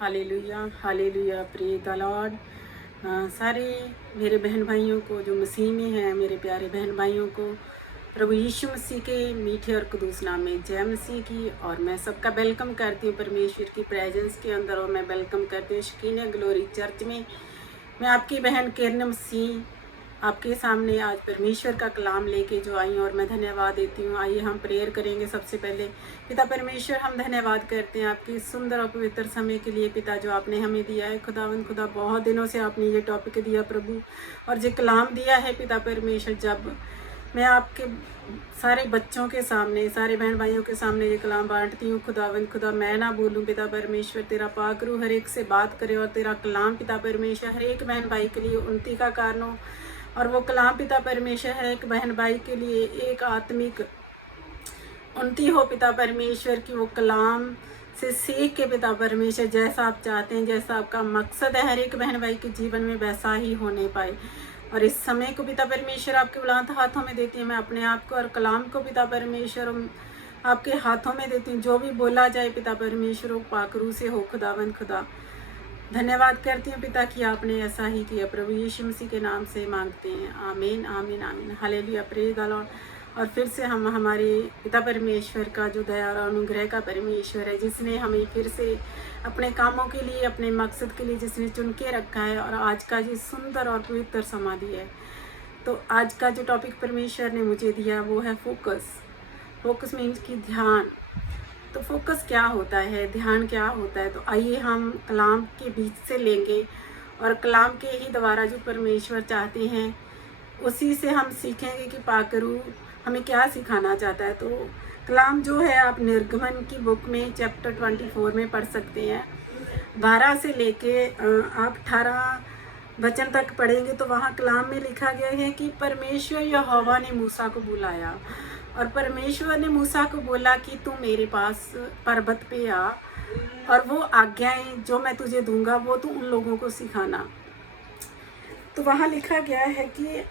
Hallelujah hallelujah pray the Lord. सारे मेरे बहन भाइयों को जो मसीह में हैं, मेरे प्यारे बहन भाइयों को प्रभु यीशु मसीह के मीठे और कुदूस नाम में जय मसीह की। और मैं सबका वेलकम करती हूँ परमेश्वर की प्रेजेंस के अंदर, और मैं वेलकम करती हूँ शकीना ग्लोरी चर्च में। मैं आपकी बहन किरण मसीह आपके सामने आज परमेश्वर का कलाम लेके जो आई हूँ, और मैं धन्यवाद देती हूँ। आइए हम प्रेयर करेंगे। सबसे पहले पिता परमेश्वर, हम धन्यवाद करते हैं आपके सुंदर और पवित्र समय के लिए पिता, जो आपने हमें दिया है। खुदावंद खुदा, बहुत दिनों से आपने ये टॉपिक दिया प्रभु, और जो कलाम दिया है पिता परमेश्वर, जब मैं आपके सारे बच्चों के सामने, सारे बहन भाइयों के सामने ये कलाम बांटती हूँ खुदावंद खुदा, मैं ना बोलूँ पिता परमेश्वर, तेरा पाक रूह हर एक से बात करे, और तेरा कलाम पिता परमेश्वर हर एक बहन भाई के लिए उन्नति का कारण हो। और वो कलाम पिता परमेश्वर हर एक बहन भाई के लिए एक आत्मिक उन्नति हो पिता परमेश्वर की। वो कलाम से सीख के पिता परमेश्वर, जैसा आप चाहते हैं, जैसा आपका मकसद है हर एक बहन भाई के जीवन में, वैसा ही होने पाए। और इस समय को पिता परमेश्वर आपके बुलंद हाथों में देती हूँ मैं अपने आप को, और कलाम को पिता परमेश्वर आपके हाथों में देती हूँ। जो भी बोला जाए पिता परमेश्वर वो पाकरू से हो खुदावंद खुदा। धन्यवाद करती हूँ पिता कि आपने ऐसा ही किया। प्रभु यीशु मसीह के नाम से मांगते हैं, आमीन आमीन आमीन। Hallelujah praise the Lord. और फिर से हम हमारे पिता परमेश्वर का जो दया और अनुग्रह का परमेश्वर है, जिसने हमें फिर से अपने कामों के लिए, अपने मकसद के लिए जिसने चुन के रखा है, और आज का जो सुंदर और पवित्र समा दिया है। तो आज का जो टॉपिक परमेश्वर ने मुझे दिया वो है फोकस। फोकस मीन्स कि ध्यान। तो फोकस क्या होता है, ध्यान क्या होता है, तो आइए हम कलाम के बीच से लेंगे, और कलाम के ही द्वारा जो परमेश्वर चाहते हैं उसी से हम सीखेंगे कि पाकरू हमें क्या सिखाना चाहता है। तो कलाम जो है आप निर्गमन की बुक में चैप्टर 24 में पढ़ सकते हैं। 12 से लेके आप 18 वचन तक पढ़ेंगे तो वहाँ कलाम में लिखा गया है कि परमेश्वर यहोवा ने मूसा को बुलाया, और परमेश्वर ने मूसा को बोला कि तू मेरे पास पर्वत पे आ, और वो आज्ञाएं जो मैं तुझे दूंगा वो तू उन लोगों को सिखाना। तो वहाँ लिखा गया है कि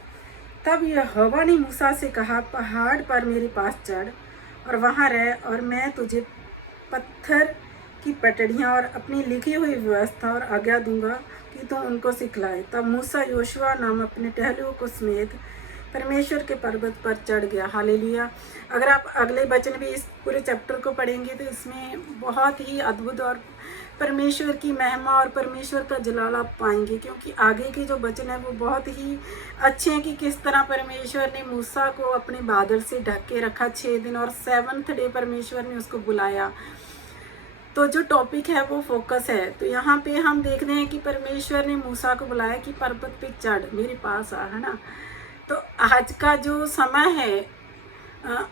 तब यहोवा ने मूसा से कहा, पहाड़ पर मेरे पास चढ़ और वहाँ रह, और मैं तुझे पत्थर की पटड़ियाँ और अपनी लिखी हुई व्यवस्था और आज्ञा दूंगा कि तू उनको सिखलाए। तब मूसा योशुआ नाम अपने टहलुओं को समेत परमेश्वर के पर्वत पर चढ़ गया। हालेलुया। अगर आप अगले वचन भी इस पूरे चैप्टर को पढ़ेंगे तो इसमें बहुत ही अद्भुत और परमेश्वर की महिमा और परमेश्वर का जलाल आप पाएंगे, क्योंकि आगे के जो वचन है वो बहुत ही अच्छे हैं कि किस तरह परमेश्वर ने मूसा को अपने बादल से ढक के रखा 6 दिन, और 7th डे परमेश्वर ने उसको बुलाया। तो जो टॉपिक है वो फोकस है। तो यहाँ पे हम देख रहे हैं कि परमेश्वर ने मूसा को बुलाया कि पर्वत पे चढ़, मेरे पास आ, है ना। तो आज का जो समय है,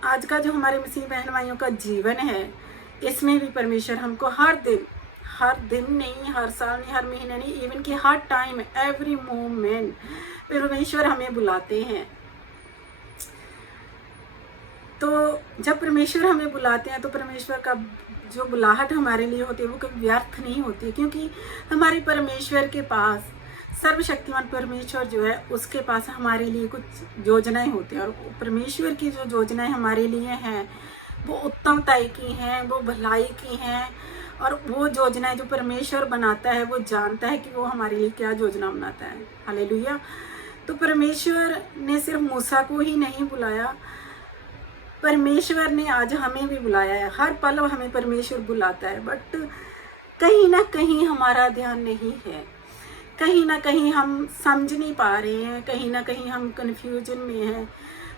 आज का जो हमारे मसीह बहन भाइयों का जीवन है, इसमें भी परमेश्वर हमको हर दिन नहीं, हर साल नहीं, हर महीने नहीं, इवन कि हर टाइम, एवरी मोमेंट परमेश्वर हमें बुलाते हैं। तो जब परमेश्वर हमें बुलाते हैं तो परमेश्वर का जो बुलाहट हमारे लिए होती है वो कभी व्यर्थ नहीं होती है, क्योंकि हमारे परमेश्वर के पास, सर्वशक्तिमान परमेश्वर जो है उसके पास हमारे लिए कुछ योजनाएं होती हैं, और परमेश्वर की जो योजनाएं हमारे लिए हैं वो उत्तमता की हैं, वो भलाई की हैं। और वो योजनाएं जो परमेश्वर बनाता है वो जानता है कि वो हमारे लिए क्या योजना बनाता है। हालेलुया। तो परमेश्वर ने सिर्फ मूसा को ही नहीं बुलाया, परमेश्वर ने आज हमें भी बुलाया है। हर पल हमें परमेश्वर बुलाता है, बट कहीं ना कहीं हमारा ध्यान नहीं है, कहीं ना कहीं हम समझ नहीं पा रहे हैं, कहीं ना कहीं हम कन्फ्यूजन में हैं।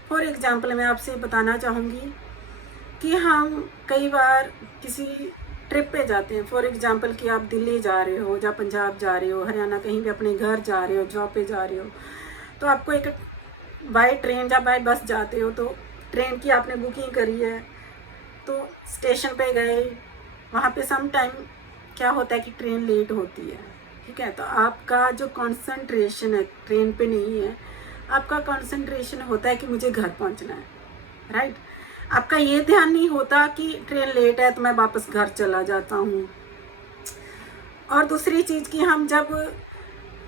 फॉर एग्जांपल मैं आपसे बताना चाहूँगी कि हम कई बार किसी ट्रिप पे जाते हैं। फॉर एग्जांपल कि आप दिल्ली जा रहे हो, या पंजाब जा रहे हो, हरियाणा, कहीं भी अपने घर जा रहे हो, जॉब पे जा रहे हो, तो आपको एक बाय ट्रेन या बाय बस जाते हो, तो ट्रेन की आपने बुकिंग करी है, तो स्टेशन पे गए, वहाँ पे सम टाइम क्या होता है कि ट्रेन लेट होती है, ठीक है। तो आपका जो कंसंट्रेशन है ट्रेन पे नहीं है, आपका कंसंट्रेशन होता है कि मुझे घर पहुँचना है, राइट। आपका ये ध्यान नहीं होता कि ट्रेन लेट है तो मैं वापस घर चला जाता हूँ। और दूसरी चीज़ कि हम जब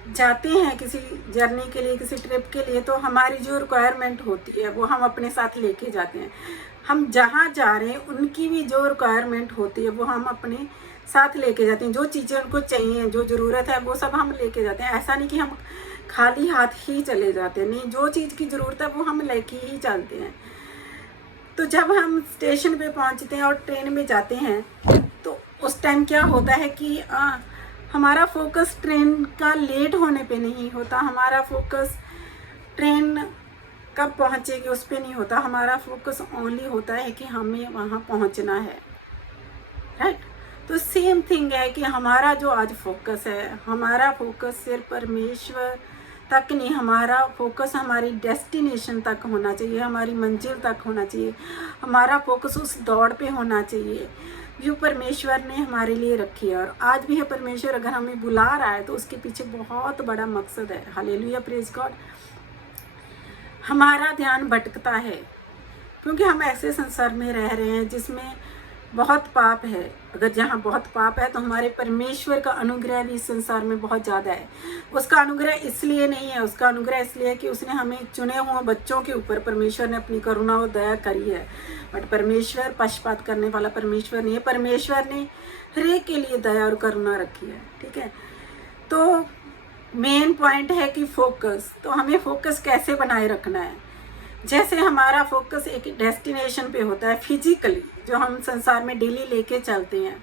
जाते हैं किसी जर्नी के लिए, किसी ट्रिप के लिए, तो हमारी जो रिक्वायरमेंट होती है वो हम अपने साथ लेके जाते हैं। हम जहाँ जा रहे हैं उनकी भी जो रिक्वायरमेंट होती है वो हम अपने साथ लेके जाते हैं। जो चीज़ें उनको चाहिए, जो ज़रूरत है, वो सब हम लेके जाते हैं। ऐसा नहीं कि हम खाली हाथ ही चले जाते हैं, नहीं, जो चीज़ की ज़रूरत है वो हम लेके ही चलते हैं। तो जब हम स्टेशन पे पहुंचते हैं और ट्रेन में जाते हैं, तो उस टाइम क्या होता है कि हमारा फोकस ट्रेन का लेट होने पे नहीं होता, हमारा फोकस ट्रेन कब पहुंचेगी उस पे नहीं होता, हमारा फोकस ओनली होता है कि हमें वहाँ पहुंचना है, राइट। तो सेम थिंग है कि हमारा जो आज फोकस है, हमारा फोकस सिर्फ परमेश्वर तक नहीं, हमारा फोकस हमारी डेस्टिनेशन तक होना चाहिए, हमारी मंजिल तक होना चाहिए, हमारा फोकस उस दौड़ पे होना चाहिए जो परमेश्वर ने हमारे लिए रखी है। और आज भी है परमेश्वर अगर हमें बुला रहा है तो उसके पीछे बहुत बड़ा मकसद है। Hallelujah, praise God. हमारा ध्यान भटकता है क्योंकि हम ऐसे संसार में रह रहे हैं जिसमें बहुत पाप है। अगर जहाँ बहुत पाप है तो हमारे परमेश्वर का अनुग्रह भी इस संसार में बहुत ज़्यादा है। उसका अनुग्रह इसलिए नहीं है, उसका अनुग्रह इसलिए है कि उसने हमें चुने हुए बच्चों के ऊपर परमेश्वर ने अपनी करुणा और दया करी है। बट परमेश्वर पक्षपात करने वाला परमेश्वर नहीं है। परमेश्वर ने हर एक के लिए दया और करुणा रखी है, ठीक है। तो मेन पॉइंट है कि फोकस, तो हमें फोकस कैसे बनाए रखना है। जैसे हमारा फोकस एक डेस्टिनेशन पे होता है फिजिकली, जो हम संसार में डेली लेके चलते हैं,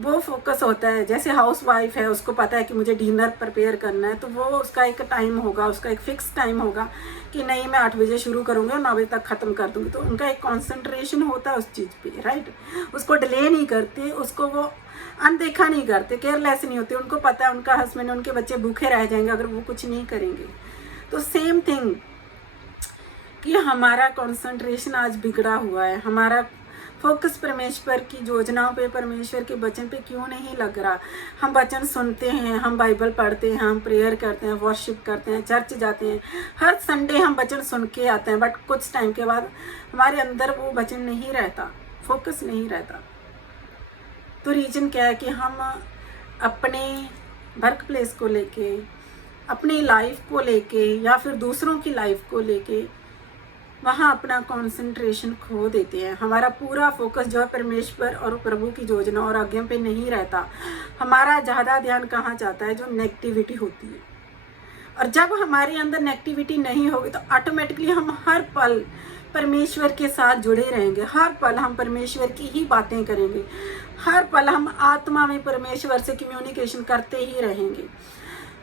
वो फोकस होता है। जैसे हाउस वाइफ है, उसको पता है कि मुझे डिनर प्रिपेयर करना है, तो वो उसका एक टाइम होगा, उसका एक फिक्स टाइम होगा कि नहीं मैं 8 बजे शुरू करूँगी और 9 बजे तक ख़त्म कर दूँगी। तो उनका एक कॉन्सेंट्रेशन होता है उस चीज़ पे, राइट। उसको डिले नहीं करते, उसको वो अनदेखा नहीं करते, केयरलेस नहीं होते। उनको पता है उनका हस्बैंड, उनके बच्चे भूखे रह जाएंगे अगर वो कुछ नहीं करेंगे। तो सेम थिंग कि हमारा कंसंट्रेशन आज बिगड़ा हुआ है, हमारा फोकस परमेश्वर की योजनाओं पे, परमेश्वर के वचन पे क्यों नहीं लग रहा। हम वचन सुनते हैं, हम बाइबल पढ़ते हैं, हम प्रेयर करते हैं, वर्शिप करते हैं, चर्च जाते हैं, हर संडे हम वचन सुन के आते हैं, बट कुछ टाइम के बाद हमारे अंदर वो वचन नहीं रहता, फोकस नहीं रहता। तो रीज़न क्या है कि हम अपने वर्क प्लेस को लेके, अपनी लाइफ को लेके या फिर दूसरों की लाइफ को लेके वहाँ अपना कंसंट्रेशन खो देते हैं। हमारा पूरा फोकस जो है परमेश्वर और प्रभु की योजना और आज्ञा पे नहीं रहता। हमारा ज़्यादा ध्यान कहाँ जाता है, जो नेगेटिविटी होती है। और जब हमारे अंदर नेगेटिविटी नहीं होगी तो ऑटोमेटिकली हम हर पल परमेश्वर के साथ जुड़े रहेंगे, हर पल हम परमेश्वर की ही बातें करेंगे, हर पल हम आत्मा में परमेश्वर से कम्युनिकेशन करते ही रहेंगे।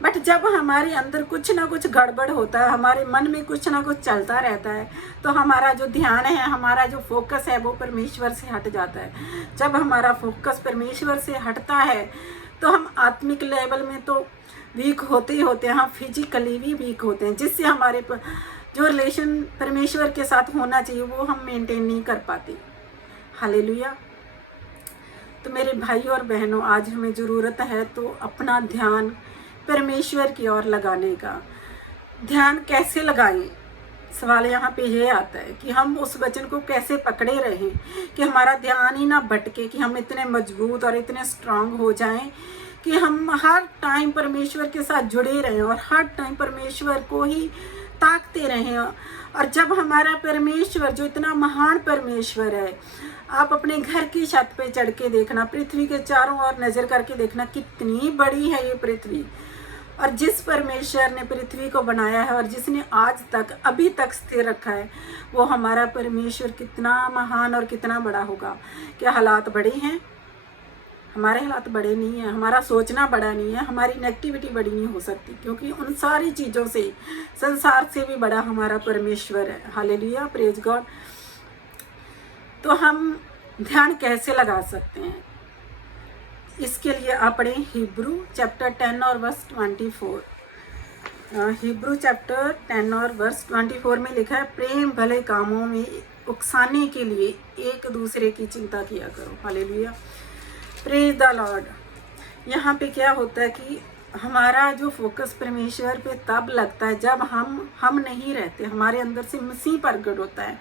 बट जब हमारे अंदर कुछ ना कुछ गड़बड़ होता है, हमारे मन में कुछ ना कुछ चलता रहता है, तो हमारा जो ध्यान है, हमारा जो फोकस है, वो परमेश्वर से हट जाता है। जब हमारा फोकस परमेश्वर से हटता है तो हम आत्मिक लेवल में तो वीक होते ही होते हैं, हम फिजिकली भी वीक होते हैं, जिससे हमारे जो रिलेशन परमेश्वर के साथ होना चाहिए वो हम मेंटेन नहीं कर पाते। हालेलुया। तो मेरे भाई और बहनों, आज हमें ज़रूरत है तो अपना ध्यान परमेश्वर की ओर लगाने का। ध्यान कैसे लगाएं, सवाल यहाँ पे ये आता है कि हम उस वचन को कैसे पकड़े रहें कि हमारा ध्यान ही ना भटके, कि हम इतने मजबूत और इतने स्ट्रांग हो जाएं कि हम हर टाइम परमेश्वर के साथ जुड़े रहें और हर टाइम परमेश्वर को ही ताकते रहें। और जब हमारा परमेश्वर, जो इतना महान परमेश्वर है, आप अपने घर की छत पे चढ़ के देखना, पृथ्वी के चारों ओर नज़र करके देखना, कितनी बड़ी है ये पृथ्वी। और जिस परमेश्वर ने पृथ्वी को बनाया है और जिसने आज तक, अभी तक स्थिर रखा है, वो हमारा परमेश्वर कितना महान और कितना बड़ा होगा। क्या हालात बड़े हैं? हमारे हालात बड़े नहीं हैं, हमारा सोचना बड़ा नहीं है, हमारी नेगेटिविटी बड़ी नहीं हो सकती, क्योंकि उन सारी चीज़ों से, संसार से भी बड़ा हमारा परमेश्वर है। Hallelujah, praise God. तो हम ध्यान कैसे लगा सकते हैं? इसके लिए आप पढ़ें हिब्रू चैप्टर 10 और वर्स 24। हिब्रू चैप्टर 10 और वर्स 24 में लिखा है, प्रेम भले कामों में उकसाने के लिए एक दूसरे की चिंता किया करो। Hallelujah, praise the Lord. यहाँ पे क्या होता है कि हमारा जो फोकस परमेश्वर पे तब लगता है जब हम नहीं रहते, हमारे अंदर से मसीह प्रगट होता है,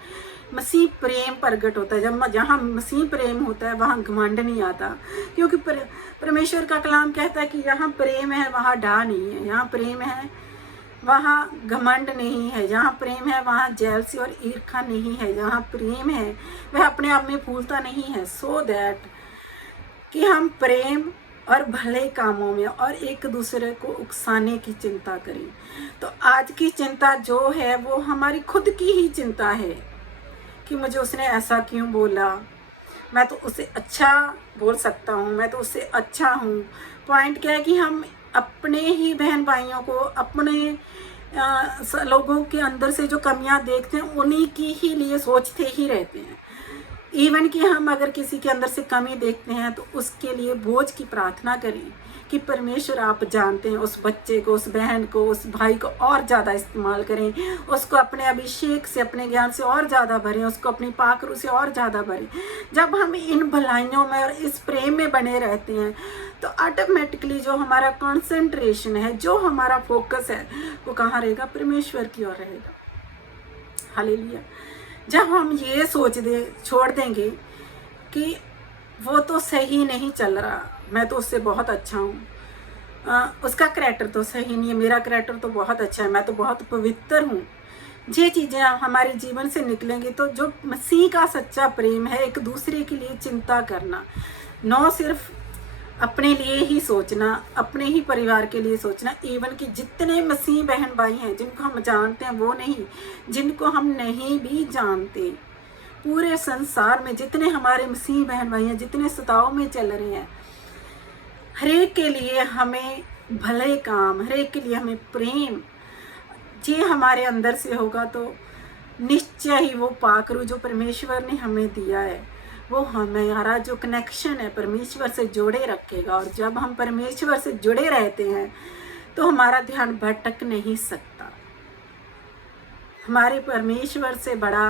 मसीह प्रेम प्रगट होता है। जब जहाँ मसीह प्रेम होता है वहाँ घमंड नहीं आता, क्योंकि परमेश्वर का कलाम कहता है कि यहाँ प्रेम है वहाँ डा नहीं है, यहाँ प्रेम है वहाँ घमंड नहीं है, जहाँ प्रेम है वहाँ जेलसी और ईर्ष्या नहीं है, जहाँ प्रेम है वह अपने आप में फूलता नहीं है। सो दैट कि हम प्रेम और भले कामों में और एक दूसरे को उकसाने की चिंता करें। तो आज की चिंता जो है वो हमारी खुद की ही चिंता है कि मुझे उसने ऐसा क्यों बोला, मैं तो उसे अच्छा बोल सकता हूँ, मैं तो उससे अच्छा हूँ। पॉइंट क्या है कि हम अपने ही बहन भाइयों को, अपने लोगों के अंदर से जो कमियां देखते हैं उन्हीं की ही लिए सोचते ही रहते हैं। इवन कि हम अगर किसी के अंदर से कमी देखते हैं तो उसके लिए बोझ की प्रार्थना करें कि परमेश्वर आप जानते हैं, उस बच्चे को, उस बहन को, उस भाई को और ज़्यादा इस्तेमाल करें, उसको अपने अभिषेक से, अपने ज्ञान से और ज़्यादा भरें, उसको अपनी पाखरू से और ज़्यादा भरें। जब हम इन भलाइयों में और इस प्रेम में बने रहते हैं तो ऑटोमेटिकली जो हमारा कॉन्सेंट्रेशन है, जो हमारा फोकस है, वो कहाँ रहेगा? परमेश्वर की ओर रहेगा। हालेलुया। जब हम ये छोड़ देंगे कि वो तो सही नहीं चल रहा, मैं तो उससे बहुत अच्छा हूँ, उसका करैक्टर तो सही नहीं है, मेरा करैक्टर तो बहुत अच्छा है, मैं तो बहुत पवित्र हूँ, ये चीज़ें हमारे जीवन से निकलेंगी तो जो मसीह का सच्चा प्रेम है, एक दूसरे के लिए चिंता करना, न सिर्फ अपने लिए ही सोचना, अपने ही परिवार के लिए सोचना, इवन कि जितने मसीह बहन भाई हैं जिनको हम जानते हैं वो नहीं, जिनको हम नहीं भी जानते, पूरे संसार में जितने हमारे मसीह बहन भाई हैं, जितने सताव में चल रहे हैं, हर एक के लिए हमें भले काम, हर एक के लिए हमें प्रेम, ये हमारे अंदर से होगा तो निश्चय ही वो पाकरू जो परमेश्वर ने हमें दिया है वो हमारा जो कनेक्शन है परमेश्वर से जोड़े रखेगा। और जब हम परमेश्वर से जुड़े रहते हैं तो हमारा ध्यान भटक नहीं सकता। हमारे परमेश्वर से बड़ा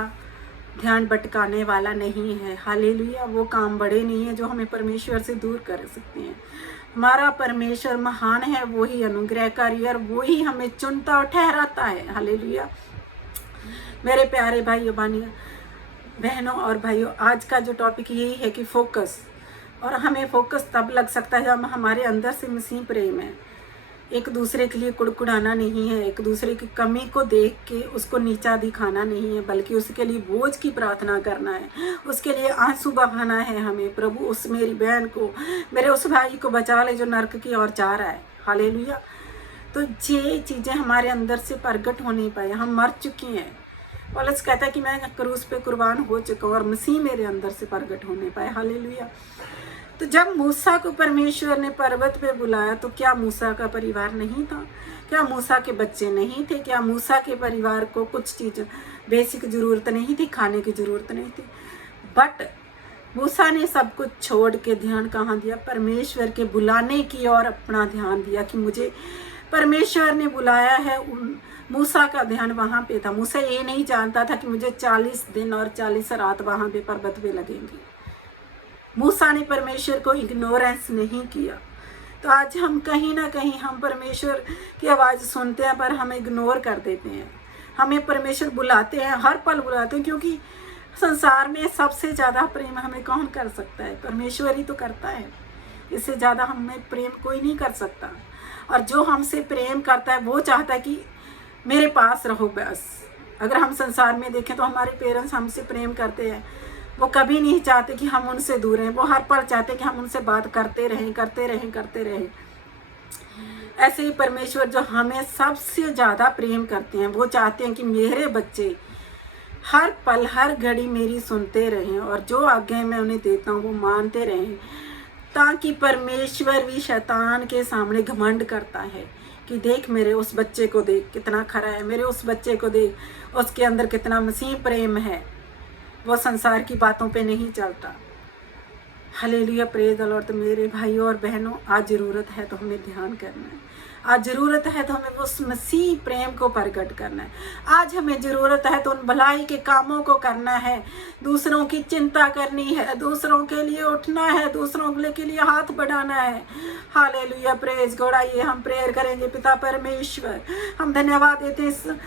ध्यान भटकाने वाला नहीं है। हालेलुया। वो काम बड़े नहीं है जो हमें परमेश्वर से दूर कर सकते हैं। हमारा परमेश्वर महान है, वो ही अनुग्रहकारी और वो ही हमें चुनता और ठहराता है। हालेलुया। मेरे प्यारे भाइयों बहनों और भाइयों, आज का जो टॉपिक यही है कि फोकस, और हमें फोकस तब लग सकता है जब हमारे अंदर से मसीह प्रेम है। एक दूसरे के लिए कुड़कुड़ाना नहीं है, एक दूसरे की कमी को देख के उसको नीचा दिखाना नहीं है, बल्कि उसके लिए बोझ की प्रार्थना करना है, उसके लिए आंसू बहाना है हमें। प्रभु उस मेरी बहन को, मेरे उस भाई को बचा ले जो नर्क की ओर जा रहा है। हालेलुया। तो ये चीज़ें हमारे अंदर से प्रगट हो नहीं पाए, हम मर चुके हैं। पौलुस कहता है कि मैं क्रूस पे कुर्बान हो चुका हूँ और मसीह मेरे अंदर से प्रगट होने पाए। हालेलुया। तो जब मूसा को परमेश्वर ने पर्वत पे बुलाया तो क्या मूसा का परिवार नहीं था? क्या मूसा के बच्चे नहीं थे? क्या मूसा के परिवार को कुछ चीज़ बेसिक ज़रूरत नहीं थी, खाने की ज़रूरत नहीं थी? बट मूसा ने सब कुछ छोड़ के ध्यान कहाँ दिया? परमेश्वर के बुलाने की और अपना ध्यान दिया कि मुझे परमेश्वर ने बुलाया है। मूसा का ध्यान वहाँ पे था। मूसा ये नहीं जानता था कि मुझे 40 दिन और 40 रात वहाँ पे पर्वत पे लगेंगी। मूसा ने परमेश्वर को इग्नोरेंस नहीं किया। तो आज हम कहीं ना कहीं हम परमेश्वर की आवाज़ सुनते हैं पर हम इग्नोर कर देते हैं। हमें परमेश्वर बुलाते हैं, हर पल बुलाते हैं, क्योंकि संसार में सबसे ज़्यादा प्रेम हमें कौन कर सकता है? परमेश्वर ही तो करता है। इससे ज़्यादा हमें प्रेम कोई नहीं कर सकता। और जो हमसे प्रेम करता है वो चाहता है कि मेरे पास रहो बस। अगर हम संसार में देखें तो हमारे पेरेंट्स हमसे प्रेम करते हैं, वो कभी नहीं चाहते कि हम उनसे दूर रहें। वो हर पल चाहते हैं कि हम उनसे बात करते रहें। ऐसे ही परमेश्वर जो हमें सबसे ज़्यादा प्रेम करते हैं, वो चाहते हैं कि मेरे बच्चे हर पल हर घड़ी मेरी सुनते रहें और जो आज्ञा मैं उन्हें देता हूँ वो मानते रहें, ताकि परमेश्वर भी शैतान के सामने घमंड करता है कि देख मेरे उस बच्चे को देख कितना खरा है, मेरे उस बच्चे को देख उसके अंदर कितना मसीह प्रेम है, वो संसार की बातों पे नहीं चलता। हालेलुया। Praise the Lord. तो मेरे भाइयों और बहनों, आज ज़रूरत है तो हमें ध्यान करना है। आज ज़रूरत है तो हमें उस मसीह प्रेम को प्रकट करना है। आज हमें ज़रूरत है तो उन भलाई के कामों को करना है, दूसरों की चिंता करनी है, दूसरों के लिए उठना है, दूसरों के लिए हाथ बढ़ाना है। हालेलुया। Praise God. आइए हम प्रेयर करेंगे। पिता परमेश्वर, हम धन्यवाद देते हैं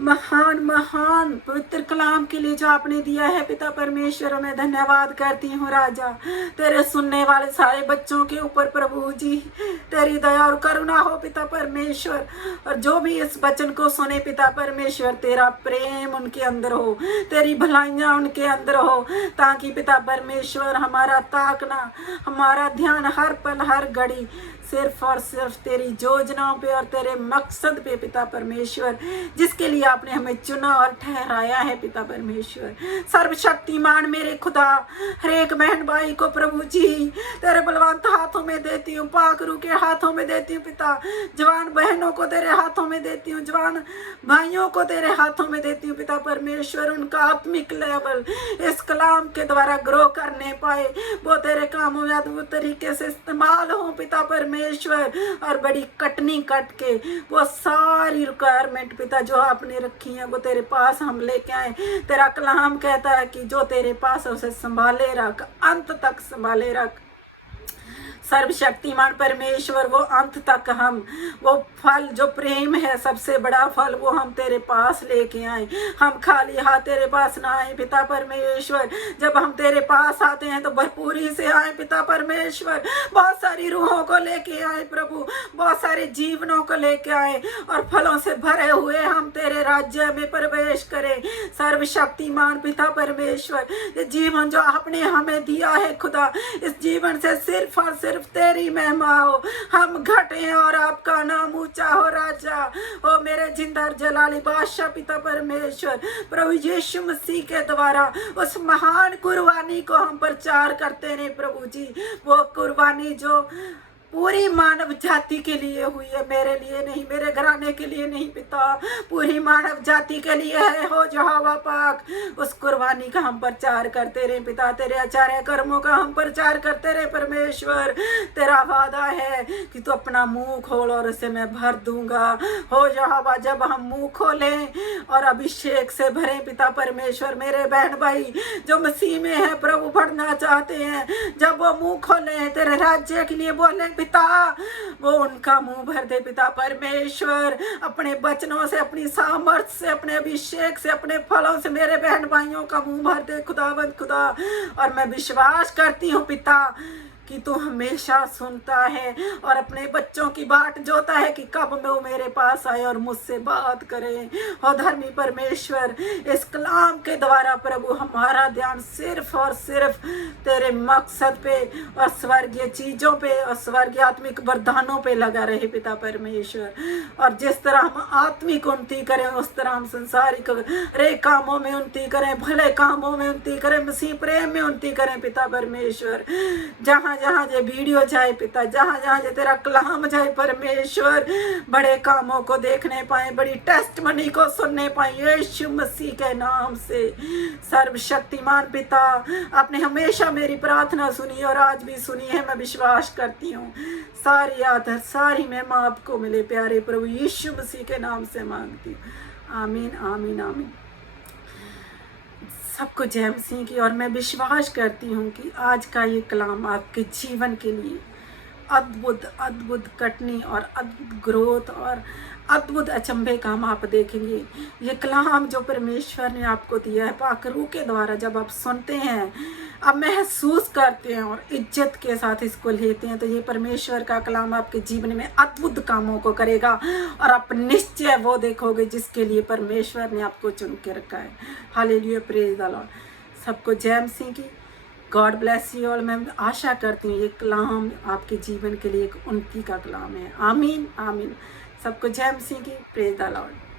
महान महान पवित्र कलाम के लिए जो आपने दिया है पिता परमेश्वर, मैं धन्यवाद करती हूँ राजा। तेरे सुनने वाले सारे बच्चों के ऊपर प्रभु जी तेरी दया और करुणा हो पिता परमेश्वर, और जो भी इस वचन को सुने पिता परमेश्वर, तेरा प्रेम उनके अंदर हो, तेरी भलाइयाँ उनके अंदर हो, ताकि पिता परमेश्वर हमारा ताकना, हमारा ध्यान हर पल हर घड़ी सिर्फ और सिर्फ तेरी योजनाओं पे और तेरे मकसद पे पिता परमेश्वर, जिसके लिए आपने हमें चुना और ठहराया है पिता परमेश्वर। सर्वशक्तिमान मेरे खुदा, हर एक बहन भाई को प्रभु जी तेरे बलवंत हाथों में देती हूँ, पाकरू के हाथों में देती हूँ पिता, जवान बहनों को तेरे हाथों में देती हूँ, जवान भाइयों को तेरे हाथों में देती हूँ पिता परमेश्वर। उनका आत्मिक लेवल इस कलाम के द्वारा ग्रो करने पाए, वो तेरे कामों में अद्भुत तरीके से इस्तेमाल हो पिता परमेश्वर, और बड़ी कटनी कट के वो सारी रिक्वायरमेंट पिता जो आपने रखी है वो तेरे पास हम लेके आए। तेरा कलाम कहता है कि जो तेरे पास है उसे संभाले रख, अंत तक संभाले रख। सर्वशक्तिमान परमेश्वर, वो अंत तक हम वो फल जो प्रेम है, सबसे बड़ा फल, वो हम तेरे पास लेके आए। हम खाली हाथ तेरे पास ना आए पिता परमेश्वर, जब हम तेरे पास आते हैं तो भरपूरी से आए पिता परमेश्वर। बहुत सारी रूहों को लेके आए प्रभु, बहुत सारे जीवनों को लेके आए, और फलों से भरे हुए हम तेरे राज्य में प्रवेश करें। सर्वशक्तिमान पिता परमेश्वर, ये जीवन जो आपने हमें दिया है खुदा, इस जीवन से सिर्फ और सिर्फ तेरी महिमा हो, हम घटे और आपका नाम ऊंचा हो राजा। ओ मेरे जिंदा जलाली बादशाह पिता परमेश्वर, प्रभु यीशु मसीह के द्वारा उस महान कुर्बानी को हम प्रचार करते रहे प्रभु जी, वो कुर्बानी जो पूरी मानव जाति के लिए हुई है, मेरे लिए नहीं, मेरे घराने के लिए नहीं पिता, पूरी मानव जाति के लिए है। हो यहोवा पाक, उस कुर्बानी का हम प्रचार करते रहे पिता, तेरे आचार्य कर्मों का हम प्रचार करते रहे परमेश्वर। तेरा वादा है कि तू अपना मुंह खोल और उसे मैं भर दूंगा। हो यहोवा, जब हम मुंह खोलें और अभिषेक से भरे पिता परमेश्वर, मेरे बहन भाई जो मसीह में है प्रभु बढ़ना चाहते हैं, जब वो मुंह खोले तेरे राज्य के लिए बोले पिता, वो उनका मुंह भर दे पिता परमेश्वर, अपने वचनों से, अपनी सामर्थ्य से, अपने अभिषेक से, अपने फलों से मेरे बहन भाइयों का मुंह भर दे खुदावंद खुदा। और मैं विश्वास करती हूँ पिता कि तू हमेशा सुनता है और अपने बच्चों की बाट जोता है कि कब वो मेरे पास आए और मुझसे बात करे। हो धर्मी परमेश्वर, इस कलाम के द्वारा प्रभु हमारा ध्यान सिर्फ और सिर्फ तेरे मकसद पे और स्वर्गीय चीज़ों पे और स्वर्गीय आत्मिक वरदानों पे लगा रहे पिता परमेश्वर। और जिस तरह हम आत्मिक उन्नति करें उस तरह हम संसारिक रे कामों में उन्नति करें, भले कामों में उन्नति करें, मसीह प्रेम में उन्नति करें पिता परमेश्वर। जहाँ जहाँ ये वीडियो जाए पिता, जहाँ जहाँ ये तेरा कलाम जाए परमेश्वर, बड़े कामों को देखने पाए, बड़ी टेस्टमनी को सुनने पाए यीशु मसीह के नाम से। सर्वशक्तिमान पिता, आपने हमेशा मेरी प्रार्थना सुनी और आज भी सुनी है, मैं विश्वास करती हूँ। सारी आदर सारी महिमा आपको मिले प्यारे प्रभु यीशु मसीह के नाम से मांगती हूँ। आमीन आमीन आमीन। सबको जय मसीह की। और मैं विश्वास करती हूँ कि आज का ये कलाम आपके जीवन के लिए अद्भुत अद्भुत कटनी और अद्भुत ग्रोथ और अद्भुत अचंभे काम आप देखेंगे। ये कलाम जो परमेश्वर ने आपको दिया है पाकरू के द्वारा, जब आप सुनते हैं, आप महसूस करते हैं और इज्जत के साथ इसको लेते हैं, तो ये परमेश्वर का कलाम आपके जीवन में अद्भुत कामों को करेगा और आप निश्चय वो देखोगे जिसके लिए परमेश्वर ने आपको चुन के रखा है। Hallelujah, praise the Lord. सबको जय मसीह की। God bless you all. मैं आशा करती हूँ ये कलाम आपके जीवन के लिए एक उन्नति का कलाम है। आमीन आमीन। सबको जय मसीह की। Praise the Lord.